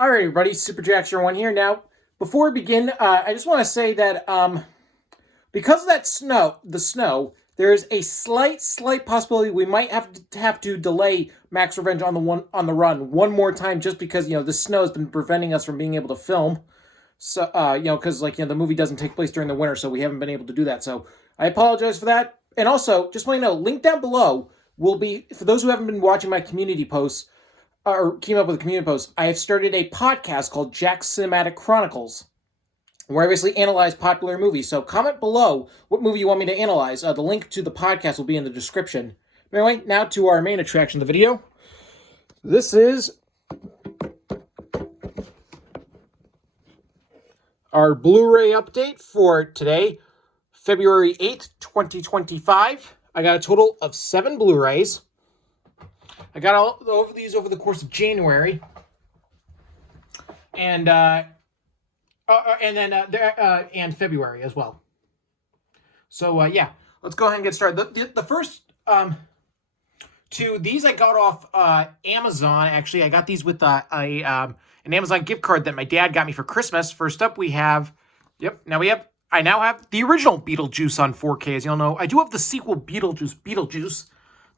All right, everybody, Super Jackster1 here. Now, before we begin, I just want to say that because of that snow, there is a slight possibility we might have to delay Max Revenge on the Run one more time, just because the snow has been preventing us from being able to film. So because the movie doesn't take place during the winter, so we haven't been able to do that. So I apologize for that. And also, just want you to know, link down below will be for those who haven't been watching my community posts. Or came up with a community post, I have started a podcast called Jack's Cinematic Chronicles, where I basically analyze popular movies. So comment below what movie you want me to analyze. The link to the podcast will be in the description. Anyway, now to our main attraction of the video. This is our Blu-ray update for today, February 8th, 2025. I got a total of 7 Blu-rays. I got all of these over the course of January, and February as well. So yeah, let's go ahead and get started. The first two, these I got off Amazon. Actually, I got these with an Amazon gift card that my dad got me for Christmas. First up, we have I now have the original Beetlejuice on 4K. As you all know, I do have the sequel Beetlejuice.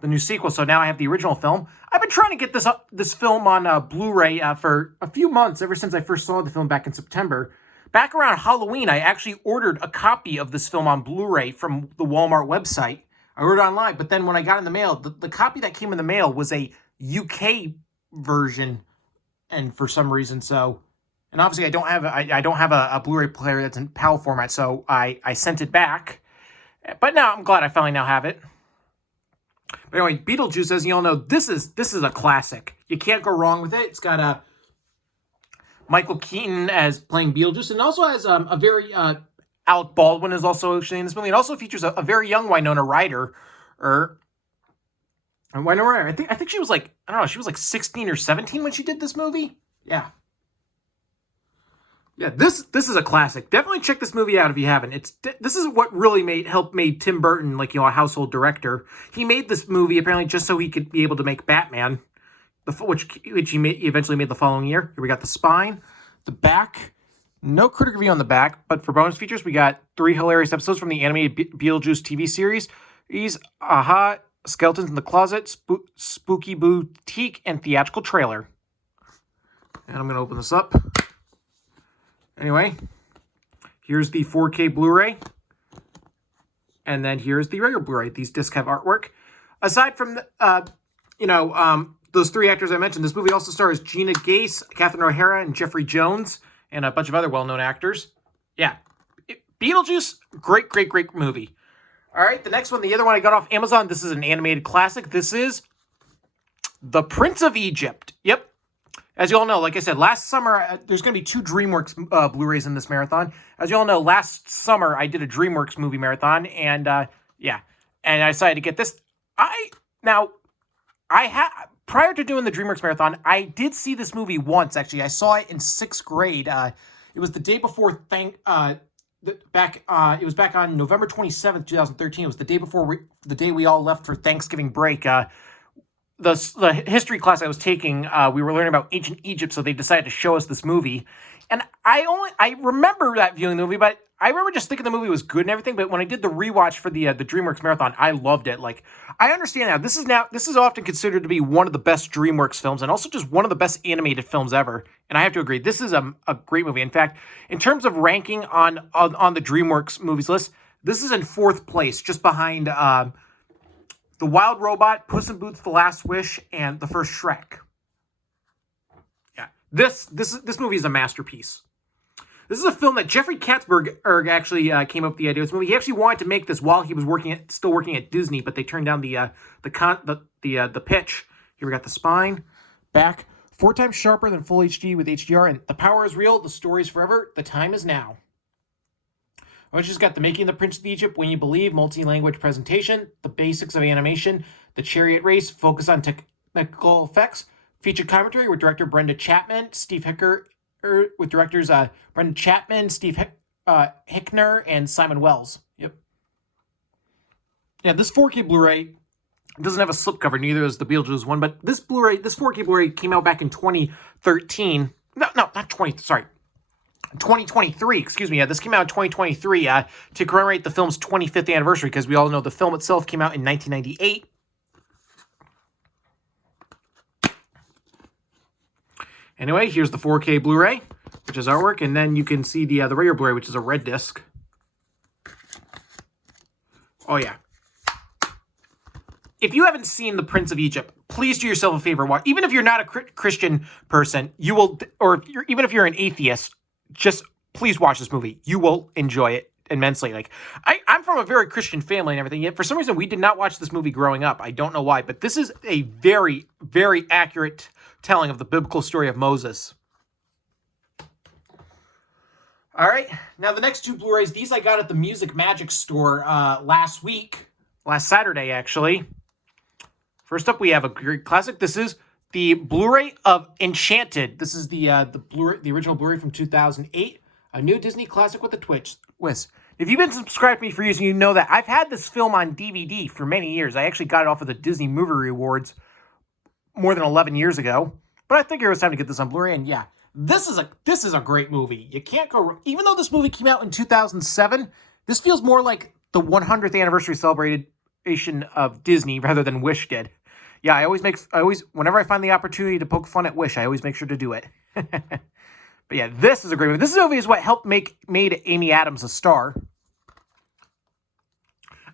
The new sequel, so now I have the original film. I've been trying to get this film on Blu-ray for a few months, ever since I first saw the film back in September. Back around Halloween, I actually ordered a copy of this film on Blu-ray from the Walmart website. I ordered it online, but then when I got in the mail, the copy that came in the mail was a UK version, and for some reason, and obviously I don't have a Blu-ray player that's in PAL format, so I sent it back. But now I'm glad I finally now have it. But anyway, Beetlejuice, as you all know, this is a classic. You can't go wrong with it. It's got Michael Keaton as playing Beetlejuice, and also has a very Alec Baldwin is also actually in this movie. It also features a very young Winona Ryder. Winona Ryder. I think she was she was like 16 or 17 when she did this movie. Yeah. Yeah, this is a classic. Definitely check this movie out if you haven't. This is what really made Tim Burton a household director. He made this movie apparently just so he could be able to make Batman, which he eventually made the following year. Here we got the spine, the back. No critic review on the back, but for bonus features, we got 3 hilarious episodes from the animated Beetlejuice TV series. These Aha, Skeletons in the Closet, Spooky Boutique, and theatrical trailer. And I'm going to open this up. Anyway, here's the 4K Blu-ray, and then here's the regular Blu-ray. These discs have artwork. Aside from, those 3 actors I mentioned, this movie also stars Gina Gase, Catherine O'Hara, and Jeffrey Jones, and a bunch of other well-known actors. Yeah, Beetlejuice, great movie. All right, the next one, the other one I got off Amazon, this is an animated classic. This is The Prince of Egypt. Yep. As you all know, like I said, last summer, there's going to be 2 DreamWorks Blu-rays in this marathon. As you all know, last summer, I did a DreamWorks movie marathon, and and I decided to get this. Prior to doing the DreamWorks marathon, I did see this movie once, actually. I saw it in 6th grade. It was the day before, it was back on November 27th, 2013. It was the day before, the day we all left for Thanksgiving break. The history class I was taking, we were learning about ancient Egypt, so they decided to show us this movie. And I remember that viewing the movie, but I remember just thinking the movie was good and everything. But when I did the rewatch for the DreamWorks marathon, I loved it. I understand now. This is often considered to be one of the best DreamWorks films, and also just one of the best animated films ever. And I have to agree, this is a great movie. In fact, in terms of ranking on the DreamWorks movies list, this is in 4th place, just behind The Wild Robot, Puss in Boots: The Last Wish, and the first Shrek. Yeah, this movie is a masterpiece. This is a film that Jeffrey Katzenberg actually came up with the idea of this movie. He actually wanted to make this while he was still working at Disney, but they turned down the pitch. Here we got the spine, back, 4 times sharper than full HD with HDR, and the power is real. The story is forever. The time is now. Which has got the Making the Prince of Egypt, When You Believe, multi-language presentation, the basics of animation, the chariot race, focus on technical effects, featured commentary with director Brenda Chapman, Steve Hicker, with directors Brenda Chapman, Steve Hickner, and Simon Wells. Yep. Yeah, this 4K Blu-ray doesn't have a slipcover, neither does the Beetlejuice one, but this 4K Blu-ray came out back in 2013. No, not 20. Sorry, 2023. Excuse me. Yeah, this came out in 2023 to commemorate the film's 25th anniversary, because we all know the film itself came out in 1998. Anyway, here's the 4K Blu-ray, which is artwork, and then you can see the regular Blu-ray, which is a red disc. Oh yeah. If you haven't seen The Prince of Egypt, please do yourself a favor. Watch. Even if you're not a Christian person, you will, or even if you're an atheist, just please watch this movie. You will enjoy it immensely. Like, I'm from a very Christian family and everything, yet for some reason we did not watch this movie growing up. I don't know why, but this is a very, very accurate telling of the biblical story of Moses. All right, now the next two Blu-rays, these I got at the Music Magic store last Saturday actually. First up, we have a great classic. This is the Blu-ray of Enchanted. This is the original Blu-ray from 2008, a new Disney classic with a twist. If you've been subscribed to me for years, you know that I've had this film on DVD for many years. I actually got it off of the Disney Movie Awards more than 11 years ago, but I figured it was time to get this on Blu-ray, and yeah, this is a great movie. You can't go wrong. Even though this movie came out in 2007, this feels more like the 100th anniversary celebration of Disney rather than Wish did. Yeah, I always whenever I find the opportunity to poke fun at Wish, I always make sure to do it. But yeah, this is a great movie. This movie is what helped made Amy Adams a star.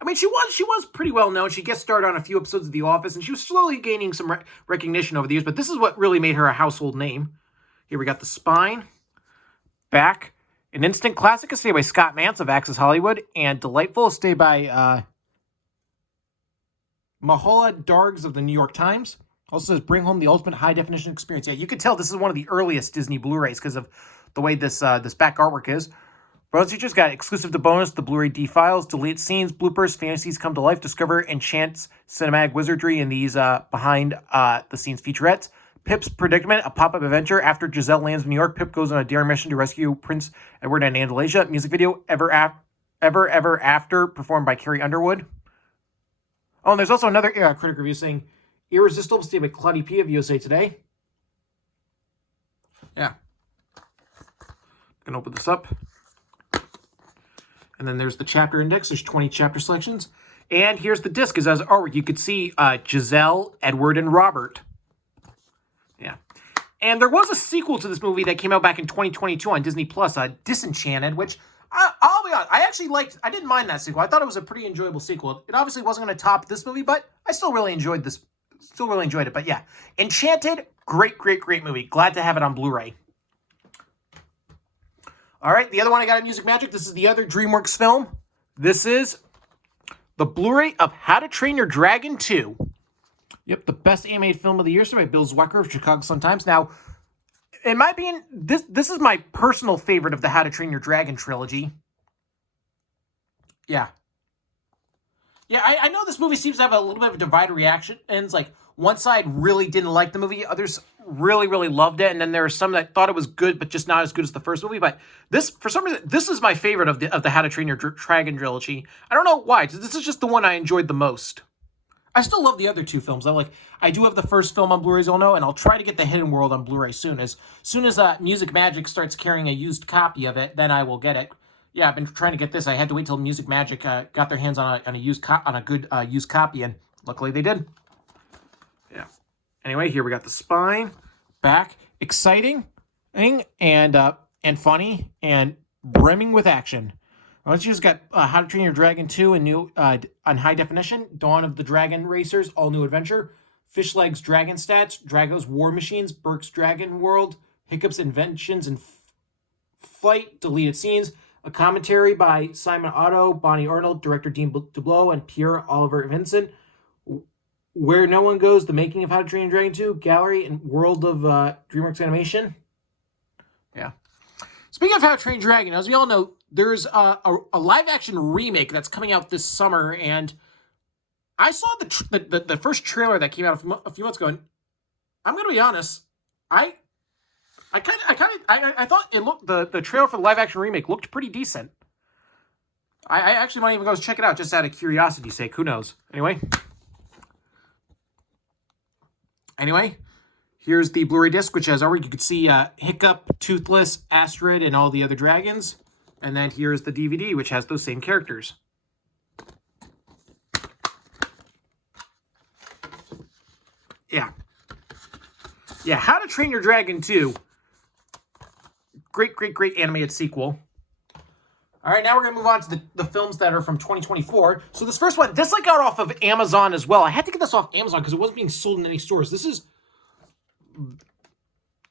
I mean, she was pretty well known. She guest starred on a few episodes of The Office, and she was slowly gaining some recognition over the years, but this is what really made her a household name. Here we got The Spine, Back, an instant classic, a stay by Scott Mantz of Access Hollywood, and Delightful, a stay by Mahola Dargs of the New York Times. Also says, bring home the ultimate high-definition experience. Yeah, you could tell this is one of the earliest Disney Blu-rays because of the way this back artwork is. Bonus features got exclusive to bonus, the Blu-ray D-files, deleted scenes, bloopers, fantasies come to life, discover enchants cinematic wizardry in these behind-the-scenes featurettes. Pip's predicament, a pop-up adventure. After Giselle lands in New York, Pip goes on a daring mission to rescue Prince Edward and Andalasia. Music video, Ever After, performed by Carrie Underwood. Oh, and there's also another critic review saying, Irresistible, stay by Claudia P. of USA Today. Yeah. Gonna open this up. And then there's the chapter index. There's 20 chapter selections. And here's the disc. As artwork, you could see Giselle, Edward, and Robert. Yeah. And there was a sequel to this movie that came out back in 2022 on Disney Plus, Disenchanted, which I'll be honest, I actually liked. I didn't mind that sequel. I thought it was a pretty enjoyable sequel. It obviously wasn't going to top this movie, but I still really enjoyed this. Still really enjoyed it. But yeah, Enchanted, great movie. Glad to have it on Blu-ray. All right, the other one I got at Music Magic, this is the other DreamWorks film. This is the Blu-ray of How to Train Your Dragon 2. Yep, the best animated film of the year, so by Bill Zwecker of Chicago Sun-Times. Now, in my opinion, this is my personal favorite of the How to Train Your Dragon trilogy. Yeah. Yeah, I know this movie seems to have a little bit of a divided reaction. And it's like, one side really didn't like the movie, others really loved it, and then there were some that thought it was good, but just not as good as the first movie. But this, for some reason, this is my favorite of the How to Train Your Dragon trilogy. I don't know why. This is just the one I enjoyed the most. I still love the other two films. I do have the first film on Blu-ray, as you'll know, and I'll try to get the Hidden World on Blu-ray soon. As soon as Music Magic starts carrying a used copy of it, then I will get it. Yeah, I've been trying to get this. I had to wait till Music Magic got their hands on a good used copy, and luckily they did. Yeah. Anyway, here we got The Spine, Back, exciting, and funny, and brimming with action. Once you just got How to Train Your Dragon 2 and new on high definition, Dawn of the Dragon Racers, all new adventure, Fishleg's Dragon Stats, Drago's War Machines, Burke's Dragon World, Hiccup's Inventions and Flight, deleted scenes, a commentary by Simon Otto, Bonnie Arnold, director Dean DeBlow, and Pierre Oliver Vincent. Where No One Goes, The Making of How to Train Your Dragon 2, Gallery and World of DreamWorks Animation. Yeah. Speaking of How to Train Your Dragon, as we all know, there's a live-action remake that's coming out this summer, and I saw the first trailer that came out a few months ago, and I'm going to be honest, I thought it looked the trailer for the live-action remake looked pretty decent. I actually might even go check it out just out of curiosity's sake. Who knows? Anyway, Here's the Blu-ray disc, which has already, you could see Hiccup, Toothless, Astrid, and all the other dragons. And then here's the DVD, which has those same characters. Yeah. Yeah, How to Train Your Dragon 2. Great, great, great animated sequel. All right, now we're going to move on to the films that are from 2024. So this first one, this I got off of Amazon as well. I had to get this off Amazon because it wasn't being sold in any stores. This is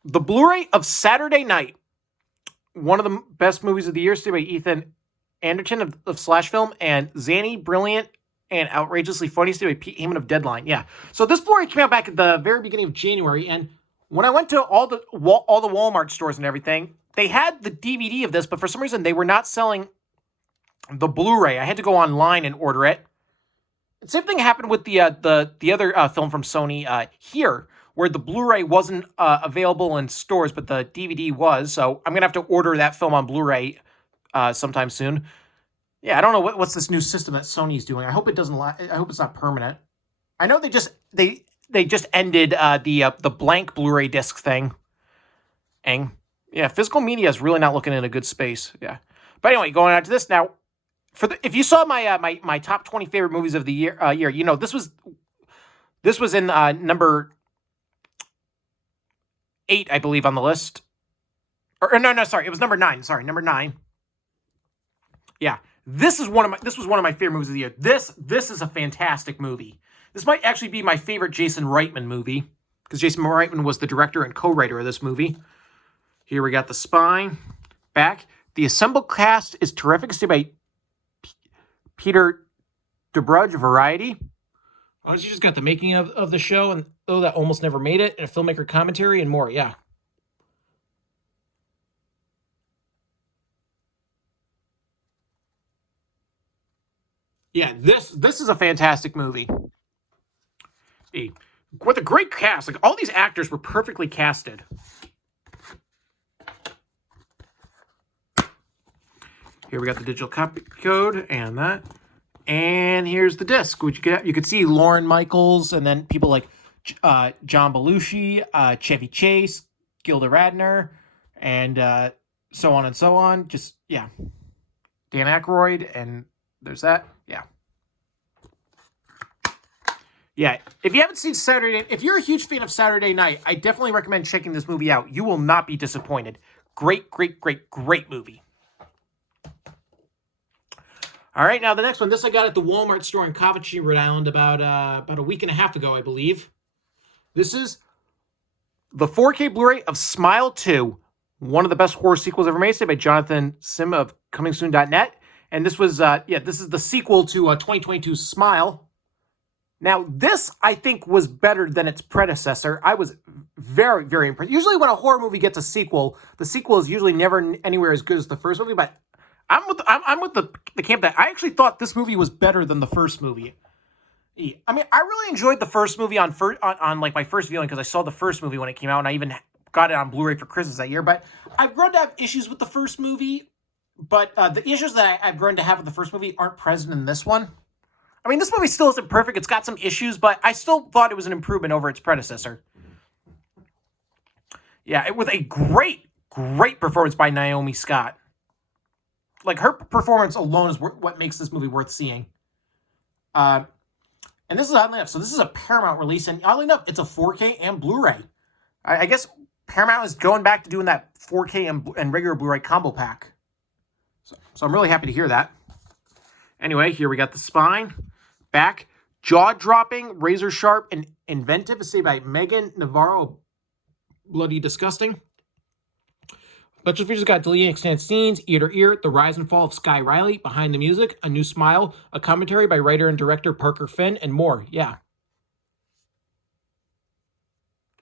the Blu-ray of Saturday Night. One of the best movies of the year, stayed by Ethan Anderton of Slash Film, and Zanny, brilliant and outrageously funny, stayed by Pete Heyman of Deadline. Yeah. So this Blu-ray came out back at the very beginning of January, and when I went to all the Walmart stores and everything, they had the DVD of this, but for some reason they were not selling the Blu-ray. I had to go online and order it. The same thing happened with the other film from Sony here, where the Blu-ray wasn't available in stores, but the DVD was. So I'm gonna have to order that film on Blu-ray sometime soon. Yeah, I don't know what's this new system that Sony's doing. I hope it doesn't. I hope it's not permanent. I know they just ended the blank Blu-ray disc thing. Yeah, physical media is really not looking in a good space. Yeah, but anyway, going on to this now. If you saw my my top 20 favorite movies of the year, you know this was in number 8, I believe, on the list. Or no, sorry, it was number 9. Sorry, number 9. Yeah, this was one of my favorite movies of the year. This is a fantastic movie. This might actually be my favorite Jason Reitman movie, because Jason Reitman was the director and co-writer of this movie. Here we got the spine, back. The assembled cast is terrific. It's by Peter DeBrugge, Variety. Oh, you just got the making of the show, and that almost never made it, and a filmmaker commentary, and more. Yeah. Yeah, this is a fantastic movie. With a great cast. Like, all these actors were perfectly casted. Here we got the digital copy code and that. And here's the disc, which you could see Lauren Michaels, and then people like John Belushi, Chevy Chase, Gilda Radner, and so on and so on. Just, yeah. Dan Aykroyd, and there's that. Yeah. Yeah, if you haven't seen if you're a huge fan of Saturday Night, I definitely recommend checking this movie out. You will not be disappointed. Great, great, great, great movie. All right, now the next one. This I got at the Walmart store in Coventry, Rhode Island about a week and a half ago, I believe. This is the 4K Blu-ray of Smile 2, one of the best horror sequels ever made, by Jonathan Sim of ComingSoon.net. And this was, this is the sequel to 2022's Smile. Now, this, I think, was better than its predecessor. I was very, very impressed. Usually when a horror movie gets a sequel, the sequel is usually never anywhere as good as the first movie, but I'm with the camp that I actually thought this movie was better than the first movie. I mean, I really enjoyed the first movie on like my first viewing, because I saw the first movie when it came out, and I even got it on Blu-ray for Christmas that year. But I've grown to have issues with the first movie, but the issues that I've grown to have with the first movie aren't present in this one. I mean, this movie still isn't perfect. It's got some issues, but I still thought it was an improvement over its predecessor. Yeah, it was a great, great performance by Naomi Scott. Like, her performance alone is what makes this movie worth seeing. And this is oddly enough. So this is a Paramount release, and oddly enough, it's a 4K and Blu-ray. I guess Paramount is going back to doing that 4K and regular Blu-ray combo pack. So I'm really happy to hear that. Anyway, here we got the spine, back, jaw-dropping, razor-sharp, and inventive, is saved by Megan Navarro. Bloody disgusting. Special features got deleting extended scenes, ear to ear, the rise and fall of Sky Riley, behind the music, a new smile, a commentary by writer and director Parker Finn, and more. Yeah.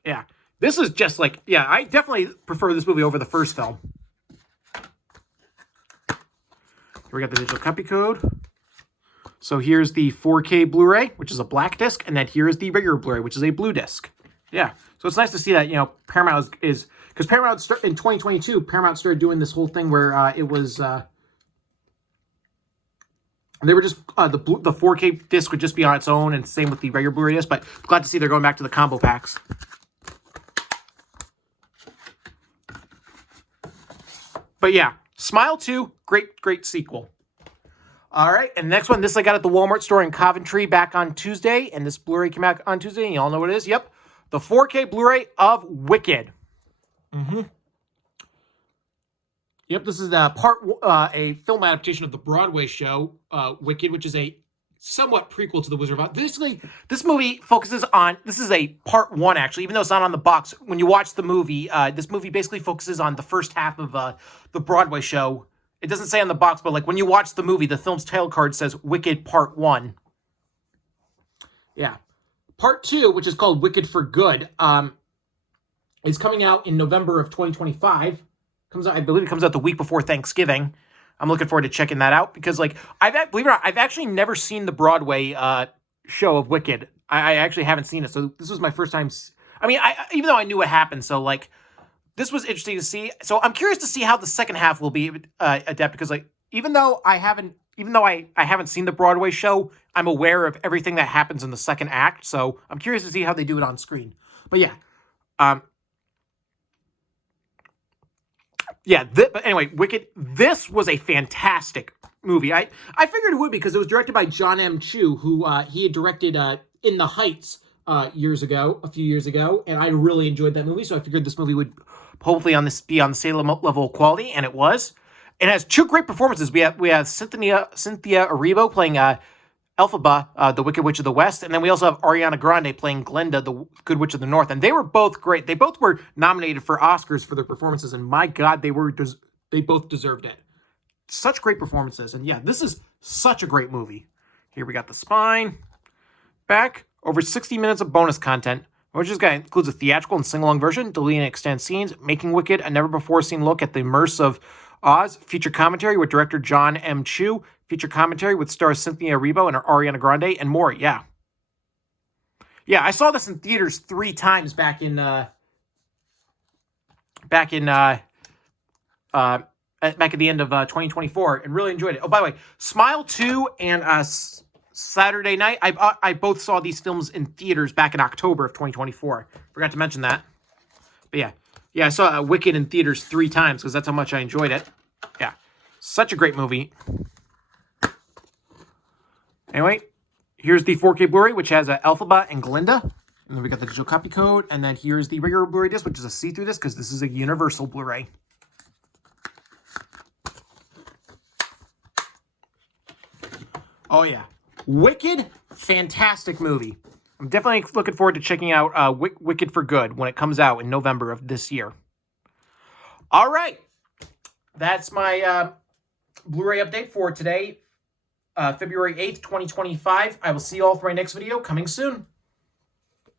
Yeah. This is just like, yeah, I definitely prefer this movie over the first film. Here we got the digital copy code. So here's the 4K Blu-ray, which is a black disc, and then here is the regular Blu-ray, which is a blue disc. Yeah. So it's nice to see that, Paramount is because Paramount in 2022, Paramount started doing this whole thing where it was they were just the 4K disc would just be on its own, and same with the regular Blu-ray disc. But glad to see they're going back to the combo packs. But yeah, Smile 2, great sequel. All right, and the next one, this I got at the Walmart store in Coventry back on Tuesday, and this Blu-ray came out on Tuesday, and you all know what it is. Yep, the 4K Blu-ray of Wicked. Yep, this is a film adaptation of the Broadway show Wicked, which is a somewhat prequel to The Wizard of Oz. Basically, this movie focuses on, this is a part 1 actually, even though it's not on the box. When you watch the movie, this movie basically focuses on the first half of the Broadway show. It doesn't say on the box, but like when you watch the movie, the film's title card says Wicked Part 1. Yeah. Part 2, which is called Wicked for Good, is coming out in November of 2025. Comes out, I believe it comes out the week before Thanksgiving. I'm looking forward to checking that out because, like, believe it or not, I've actually never seen the Broadway show of Wicked. I actually haven't seen it, so this was my first time. I mean, even though I knew what happened, so like, this was interesting to see. So I'm curious to see how the second half will be adapted because, like, even though I haven't seen the Broadway show, I'm aware of everything that happens in the second act. So I'm curious to see how they do it on screen. But yeah, but anyway, Wicked. This was a fantastic movie. I figured it would be because it was directed by John M. Chu, who he had directed In the Heights a few years ago, and I really enjoyed that movie. So I figured this movie would hopefully be on the same level of quality, and it was. It has 2 great performances. We have Cynthia Erivo playing Elphaba, the Wicked Witch of the West, and then we also have Ariana Grande playing Glinda, the Good Witch of the North, and they were both great. They both were nominated for Oscars for their performances, and my God, they both deserved it. Such great performances, and yeah, this is such a great movie. Here we got the spine, back, over 60 minutes of bonus content, which includes a theatrical and sing-along version, deleting and extended scenes, making Wicked a never-before-seen look at the immersive Oz, feature commentary with director John M. Chu, feature commentary with stars Cynthia Erivo and Ariana Grande, and more. Yeah, I saw this in theaters 3 times back at the end of 2024, and really enjoyed it. Oh, by the way, Smile 2 and Saturday Night, I both saw these films in theaters back in October of 2024. Forgot to mention that. But yeah, I saw Wicked in theaters 3 times because that's how much I enjoyed it. Yeah, such a great movie. Anyway, here's the 4K Blu-ray, which has Elphaba and Glinda. And then we got the digital copy code. And then here's the regular Blu-ray disc, which is a see-through disc because this is a universal Blu-ray. Oh, yeah. Wicked, fantastic movie. I'm definitely looking forward to checking out Wicked for Good when it comes out in November of this year. All right. That's my Blu-ray update for today, February 8th, 2025. I will see you all for my next video coming soon.